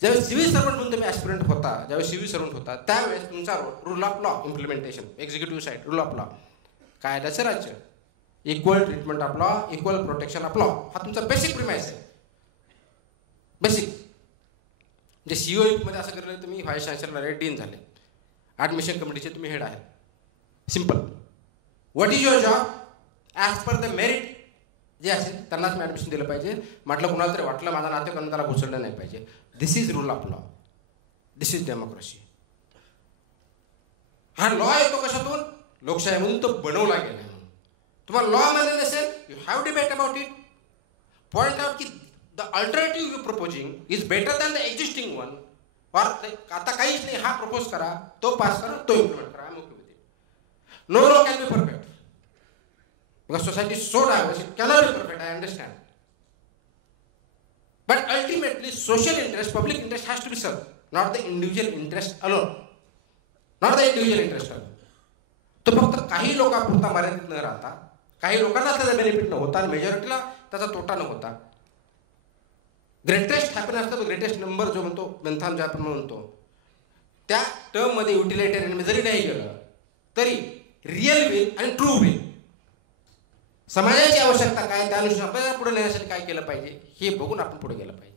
ज्यावेळेस civil servant म्हणून तुम्ही ॲस्पिरंट होता, ज्यावेळेस सिव्हिल सर्वंट होता, त्यावेळेस तुमचा rule of law implementation, executive side, rule of law, कायद्याचं राज्य, equal treatment of law, equal protection of law, हा तुमचा बेसिक प्रिमाइस आहे. बेसिक म्हणजे सीओ मध्ये असं केलं, तुम्ही व्हाईस चान्सलर डीन झाले, ॲडमिशन कमिटीचे तुम्ही हेड आहे. Simple. What is your job as per the merit जे असेल त्यांनाच मी ॲडमिशन दिलं पाहिजे. म्हटलं कुणाला तरी वाटलं माझा नातेवाईकांना त्याला घुसळलं नाही पाहिजे. This is rule of law, this is democracy. हा लॉ येतो कशातून? लोकशाहीमधून तो बनवला गेला आहे. म्हणून तुम्हाला लॉ मध्ये नसेल, you have debate about it, point out की the alternative you proposing is better than the existing one, और आता काहीच नाही, हा प्रपोज करा, तो पास करा, तो इम्प्लिमेंट करा. No law can be perfect because society is so diverse, it cannot be perfect, I understand. But ultimately, social interest, public interest has to be served, not the individual interest alone. Not the individual interest alone. तो फक्त काही लोकांपुरता मर्यादित न राहता, काही लोकांना त्याचा benefit न होता, मेजॉरिटीला त्याचा तोटा न होता. ग्रेटेस्ट हॅपीनेस, ग्रेटेस्ट नंबर जो म्हणतो, बेंथाम जे आपण म्हणतो, त्या टर्ममध्ये युटिलायटेरियन जरी नाही गेलं तरी रिअल विल आणि ट्रू विल, समाजाची आवश्यकता काय, त्यानुसार आपल्याला पुढे नेण्यासाठी काय केलं पाहिजे हे बघून आपण पुढे गेलं पाहिजे.